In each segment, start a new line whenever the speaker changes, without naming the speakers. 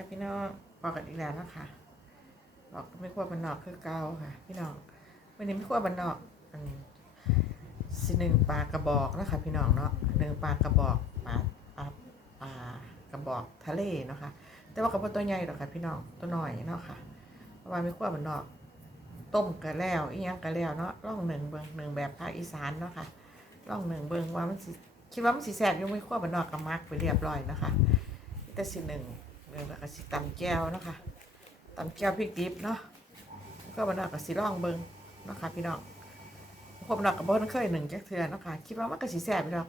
ค่ะพี่น้องบอกกันอีกแล้วนะคะบอกไม่ควรบันนอกคือเก่าค่ะ พี่น้องวันนี้ไม่ควรบันนอกอันสิหนึ่งปลากระบอกนะคะพี่น้องเนาะหนึ่งปลากระบอกปลาปลาปลากระบอกทะเลเนาะค่ะแต่ว่ากระบอกตัวใหญ่หรอกค่ะพี่น้องตัวน้อยเนาะค่ะเพราะว่าไม่ควรบันนอก ต้มกันแล้วอีหยังกันแล้วเนาะร่องหนึ่งเบิงหนึ่งแบบภาคอีสานเนาะค่ะร่องหนึ่งเบิงว่ามันสิคิดว่ามันสิแซ่บยุ่งไม่ควบันนอกกับมักไปเรียบร้อยนะคะแต่สิหนึ่ง เรื่องแล้วก็สิตำแก้วนะคะตำแก้วพริกดิบเนาะก็บรรดากับสิร่องเบิงนะคะพี่น้องพวกบรรดากับบ่เคยหนึ่งแจักเทือเนะคะคิดว่ามันก็สิแซ่บพี่น้อง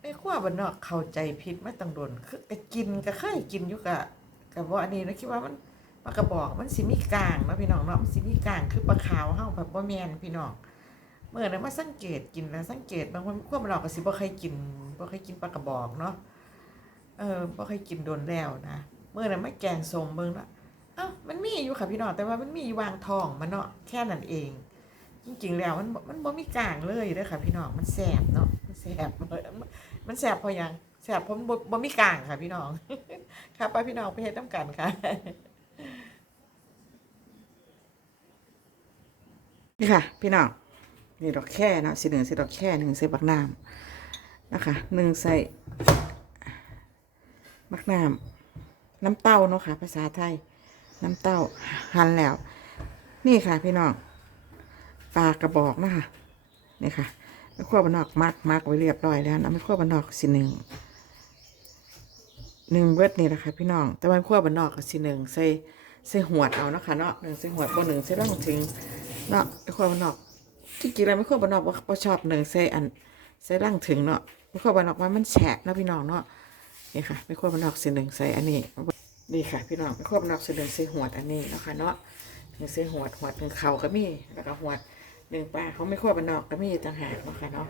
ในขั้วบรรดาเข้าใจผิดมาตั้งโดนคือกกินก็เคยกินอยู่กับกับว่าอันนี้นะคิดว่ามันปลากระบอกมันสิมีกลางนะพี่น้องเนาะมันสิมีกลางคือปลาขาวเฮาแบบบ่แมนพี่น้องเมื่อนั้นมาสังเกตกินแล้วสังเกตบางคนขั้วบรรดาก็สิบ่เคยกินบ่เคยกินปลากระบอกเนาะ เออบ่เคยกินโดนแล้วนะเมื่อนั้นไม่แกงสมเบิ่งละเอ้ามันมีอยู่ค่ะพี่น้องแต่ว่ามันมีวางทองมันเนาะแค่นั้นเอง จริงๆแล้วมันมันบ่มีกลางเลยเด้อค่ะพี่น้องมันแสบเนาะมันแสบมันแสบพราะหยังแสบเพราะมันบ่มีกลางค่ะพี่น้องค่ะไปพี่น้องไปเฮ็ดน้ำกันค่ะนี่ค่ะ พี่น้องนี่ดอกแค่เนาะสีหนึ่งใส่ดอกแค่หนึ่งใส่บักน้ำนะคะหนึ่งใส่ มักน้ำน้ำเต้าเนาะค่ะ ภาษาไทย น้ำเต้าหั่นแล้ว นี่ค่ะ พี่น้องปลากระบอกนะคะนี่ค่ะไม่ขั้วบนนอกมักมักไว้เรียบร้อยแล้วนะไม่ขั้วบนนอกสิหนึ่งหนึ่งเบิดนี่แหละค่ะพี่น้อง แต่ว่ขั้วบนนอกสิหนึ่งใส่ใส่หวดเอานะคะเนาะหนึ่งใส่หวดบนหนึ่งใส่ร่องถึงเนาะไม่ขั้วบนนอกที่จริงแล้วไม่ขั้วบนนอกว่าชอบหนึ่งใส่อันใส่ร่างถึงเนาะไม่ขั้วบนนอกว่ามันแฉะเนาะพี่น้องเนาะ นี่ค่ะไม่ควรมันออกเส้นหนึ่งใส่อันนี้นี่ค่ะ พี่น้องไม่ควรมันออกเส้นหนึ่งใส่หัวอันนี้นะคะเนาะหนึ่งใส่หัวดหวหนึ่งเข่าก็มีแล้วก็หัวหนึ่งปลาเขาไม่ควรมันออกก็มีต่างหากนะคะเนาะ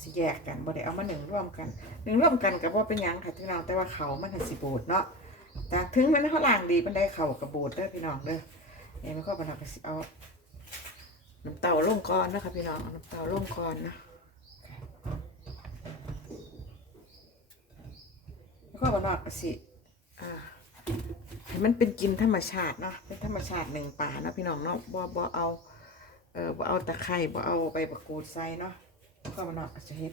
สิแยกกันบ่ได้เอามาหนึ่งร่วมกันหนึ่งร่วมกันกับว่าเป็นยังค่ะพี่น้องแต่ว่าเขามันหันสิบูดเนาะแต่ถึงมันเขาล่างดีมันได้เข่ากับบูดเด้อพี่น้องเด้อนี่ไม่ควรมันออกก็สิเอาน้ำเต้าลงก่อนนะคะพี่น้องน้ำเต้าลงก่อนนะ แล้วก็บนอกก็สิอ่าให้มันเป็นกินธรรมชาติเนาะเป็นธรรมชาติหนึ่งป่าเนาะพี่น้องเนาะบ่บ่เอาเออบ่เอาตะไคร้บ่เอาใบมะกูดใส่เนาะแล้วก็บนอกก็จะเฮ็ด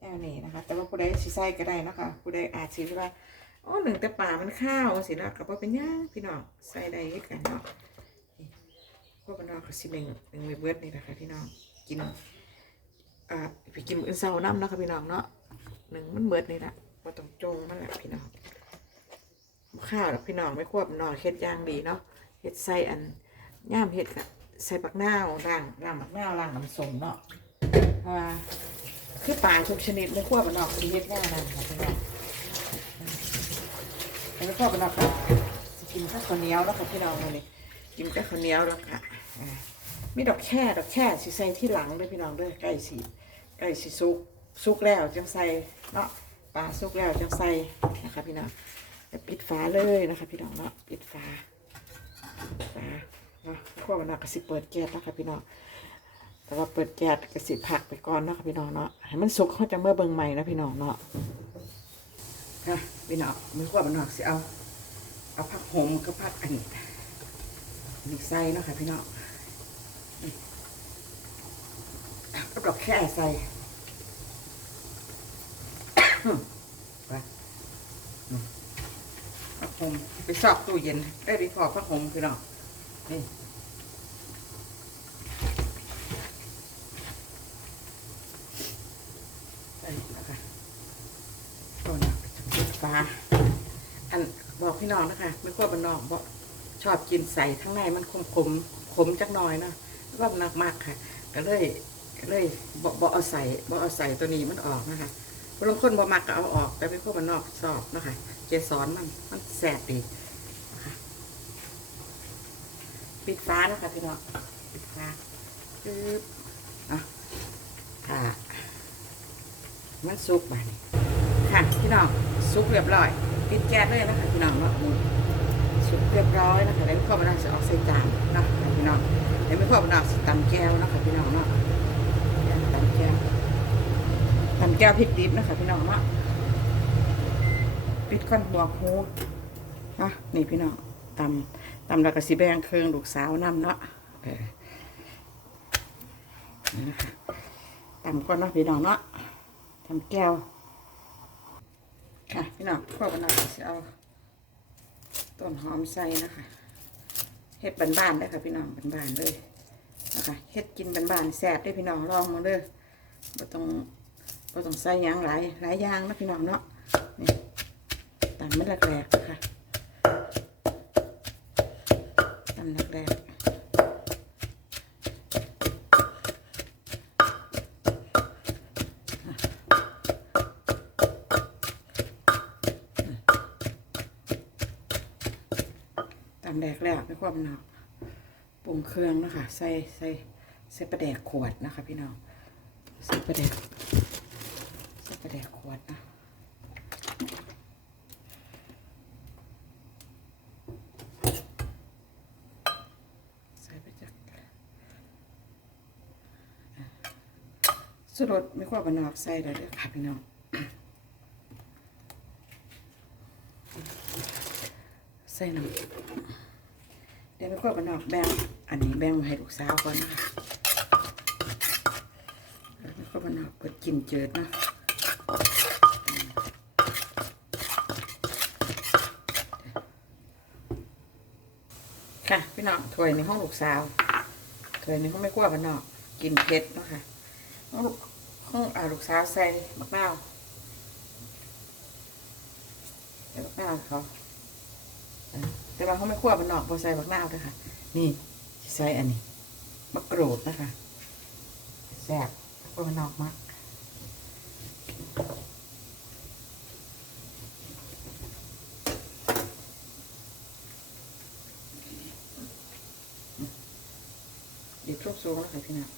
แนวนี้นะคะ แต่ว่าผู้ใดสิใส่ก็ได้นะคะผู้ใดอาจสิว่าอ๋อหนึ่งแต่ป่ามันข้าวสิเนาะก็บ่เป็นหยังพี่น้องใส่ได้คือกันเนาะนี่ก็บนอกก็สิหนึ่งหนึ่งไม่เบิดนี่นะคะพี่น้องกินอ่าไปกินมื้อเช้าน้ำนะคะพี่น้องเนาะหนึ่งมันเบิดนี่แหละ ว่าต้องจงมันแหละพี่น้องข้าวหรอกพี่น้องไม่ควบนอนเฮ็ดย่างดีเนาะเฮ็ดใส่อันย่ามเฮ็ดกะใส่บักนาวล่างล่างบักนาวล่างน้ำส้มเนาะเพราะว่าคือปลาทุกชนิดไม่ควบนออกเฮ็ดง่ายนั่นค่ะพี่น้องแล้วไม่ควบนออกก็สิกินข้าวข้าวเหนียวแล้วค่ะพี่น้องเลยกินข้าวข้าวเหนียวแล้วค่ะมีดอกแค่ดอกแค่สิใส่ที่หลังด้วยพี่น้องด้วยใกล้สิใกล้สิสุกสุกแล้วจังใส่เนาะ ปลาสุกแล้วจังใส่นะคะพี่น้องจะปิดฝาเลยนะคะ พี่น้องเนาะปิดฝาฝาเนาะขั้วมันกระสิเปิดแก๊สนะคะพี่น้องแต่ว่าเปิดแก๊สกระสิผักไปก่อนเนาะคะพี่น้องเนาะให้มันสุกเขาจะเมื่อเบิ่งใหม่นะพี่น้องเนาะค่ะพี่น้องมือขั้วมันออกสิเอาเอาผักหอมกับผักอันนี้นี่ใส่เนาะค่ะพี่น้องนี่เอาดอกแค่ใส่ ไปอืมผ้าห่มไปซอกตู้เย็น ได้ดีพอผ้าห่มพี่น้องนี่ได้แล้วค่ะตัวนี้ปิดฟ้าอันบอกพี่น้องนะคะไม่ควรบันนอกบอกชอบกินใส่ทั้งในมันขมขมขมจักหน่อยนะว่ามันหนักมากค่ะ ก็เลยก็เลยบอกบอกเอาใส่บอกเอาใส่ตัวนี้มันออกนะคะ บางคนบ่มักก็เอาออกแต่เป็นพวกมันนอกชอบนะคะเกสรมันมันแสบดีนะคะปิดฟ้าแล้วค่ะพี่น้องปิดฟ้าปึ๊บอะค่ะมันสุกไปนี่ค่ะพี่น้องสุกเรียบร้อยปิดแก๊สเลยนะคะพี่น้องเนาะสุกเรียบร้อยนะคะแล้วพ่อมันน่าจะออกใส่จานนะคะพี่น้องแล้วไม่พ่อมันน่าจะตำแก้วนะคะพี่น้องเนาะตำแก้ว ทำแก้วพริกดิบนะคะพี่น้องเนาะปิดก้อนบวกหูเนาะนี่พี่น้องตำตำแล้วก็สิแบ่งเครื่องลูกสาวนํเนาะเออนี่นะคะตำก้อนเนาะพี่น้องเนาะทำแก้วค่ะพี่น้องพวกกันหน่อยสิเอาต้นหอมใส่นะคะเฮ็ดบ้านๆได้อค่ะพี่น้องบ้านๆเลยนะคะเฮ็ดกินบ้านๆแซ่บได้อพี่น้องลองมาเด้อบ่ต้อง บ่ต้องใส่ยังหลายหลายยางนะพี่น้องเนาะนี่ตำมันแรกๆนะคะตำแรกๆตำแรกแล้วไม่ความหนักปรุงเครื่องนะคะ ใส่ใส่ใส่ปลาแดกขวดนะคะ พี่น้อง ใส่ปลาแดก แดกขวดนะใส่ไปจากสุรสไม่ควรบนอกใส่แล้วเด้อค่ะพี่น้องใส่น้ำเดี๋ยวไม่ควรบนอกแบ่งอันนี้แบ่งมาให้ลูกสาวก่อนนะคะไม่ควรบนอกเปิดกินเจิดนะ ค่ะพี่น้องถ้วยในห้องลูกสาวถ้วยในห้องไม่ควรบนอกกินเผ็ดเนาะค่ะห้องลูกห้องอ่าลูกสาวใส่มะนาวใส่มะนาวเขาแต่ว่าเขาไม่คั่วมันนอกพอใส่บักนาวด้วยค่ะ นี่ใส่อันนี้มะกรูดนะคะแซ่บพวกมันนอกมาก ดีทุกสูงแล้วค่ะพี่น้อง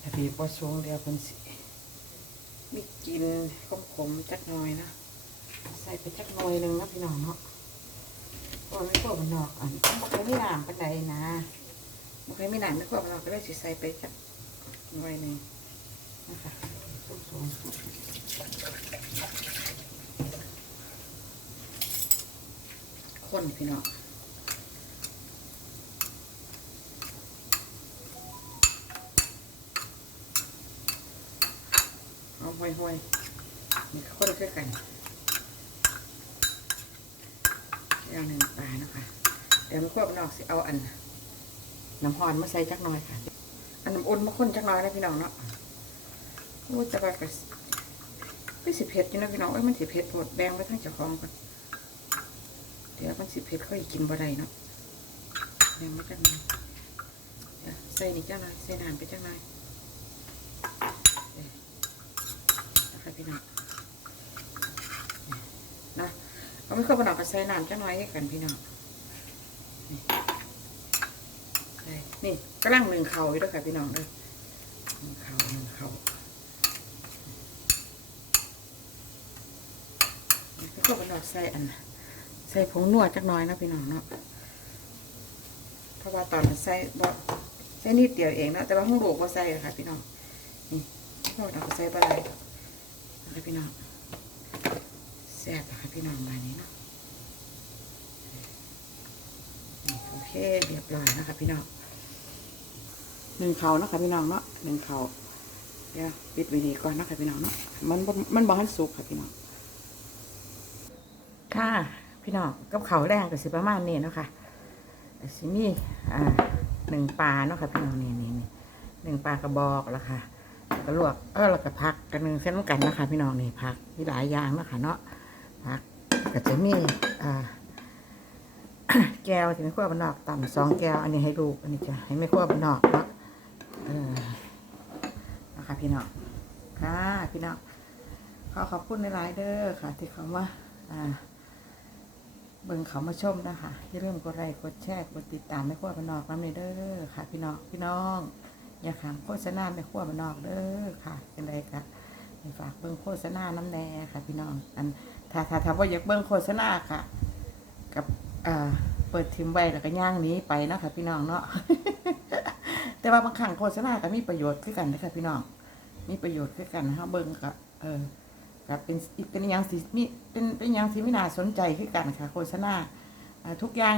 ถ้าดีพอสูงเดียวเป็นสิมีกินขมๆจักหน่อยนะใส่ไปจักหน่อยหนึ่งนะพี่น้องเนาะพอไม่พอมันนอกอันนี้มันไม่หนามปันใดนะมันเคยไม่หนามไม่พอมันนอกก็ได้สิใส่ไปจักหน่อยหนึ่งนะคะสูงคนพี่น้อง เอาห้อยๆนี่คนด้วยกันอย่างหนึ่งปลานะคะเดี๋ยวมันควบนอกสิเอาอันน้ำฮอนมาใส่จักหน่อยค่ะ อันน้ำอุ่นมาข้นจักหน่อยนะพี่น้องเนาะโอ้จะไปกับไม่สิเผ็ดอยู่นะพี่น้องเอ้ยมันสิเผ็ดโปวดแบงไว้ทั้งเจ้าของก่อนเดี๋ยวมันสิเผ็ดค่อยกินบ่ได้เนาะแบงไว้จักหน่อยเดี๋ยใส่นี่จักหน่อยใส่น้ำไปจักหน่อยเดี๋ยวนะ คะพี่น้องนะเอาไม่เข้าไปหนอกก็ใส่น้ำจังน้อยให้กันพี่น้องนี่ใส่นี่กำลังหนึ่งเข่าอยู่ด้วยค่ะพี่น้องเลยหนึ่งเข่าหนึ่งเข่าไม่เข้าไปหนอกใส่อันใส่ผงนวดจักน้อยนะพี่น้องเนาะเพราะว่าตอนนั้นใส่บ่ใส่นิดเดียวเองนะแต่ว่าห้องลูกก็ใส่ค่ะพี่น้องนี่พวกเราก็ใส่ปลาไหล นะคะพี่น้องแซ่บนะคะพี่น้องมานี้เนาะโอเคเรียบร้อยนะคะพี่น้องหนึ่งเขานะคะพี่น้องเนาะหนึ่งเขาเดี๋ยวปิดวิดีก่อนนะคะพี่น้องเนาะมันมันบางสุกค่ะพี่น้องค่ะพี่น้องกับเขาแรงกับสิประมาณนี้เนาะค่ะสิมีอ่าหนึ่งปลาเนาะค่ะพี่น้องนี่นี่นี่หนึ่งปลากระบอกแล้วค่ะ ก็ลวกเออแล้วก็พักกันหนึ่งเส้นกันนะคะ พี่น้องนี่พักมีหลายอย่างนะคะเนาะพักก็จะมีอ่าแก้วที่ไม่ขั้วบนนอกต่ำสองแก้ว อันนี้ให้ลูกอันนี้จะให้ไม่ขั้วบนนอกเนาะเออนะคะพี่น้องค่ะพี่น้องขอขอบคุณในไลน์เด้อค่ะ ที่เขามาอ่าเบิ่งเขามาชมนะคะอย่าลืมกดไลค์กดแชร์กดติดตามไม่ขั้วบนนอกน้ำในเด้อค่ะ พี่น้องพี่น้อง อย่าขังโฆษณาไม่ขั้วมานอกเด้อค่ะเป็นไรกะฝากเบิ้งโฆษณาน้ำแน่ค่ะ พี่น้องอันถ้าถ้าถ้าว่าอยากเบิ้งโฆษณาค่ะ กับเอ่อเปิดทิมไว้แล้วก็ย่างนี้ไปนะค่ะ พี่น้องเนาะแต่ว่าบางครั้งโฆษณาก็มีประโยชน์ขึ้นกันนะคะพี่น้องมีประโยชน์ขึ้นกันนะเบิ้งกับเอ่อกับเป็นเป็นอย่างสิมีเป็นเป็นอย่างสิไม่น่าสนใจขึ้นกันค่ะ โฆษณาทุกอย่าง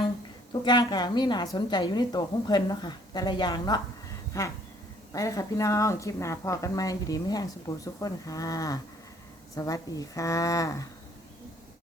ทุกอย่างก็มีน่าสนใจอยู่ในตัวของเพลินเนาะค่ะแต่ละอย่างเนาะค่ะ ไปเลยค่ะพี่น้องคลิปหนาพอกันมาอยู่ดีไม่แห้งสุขุมสุกคนค่ะ สวัสดีค่ะ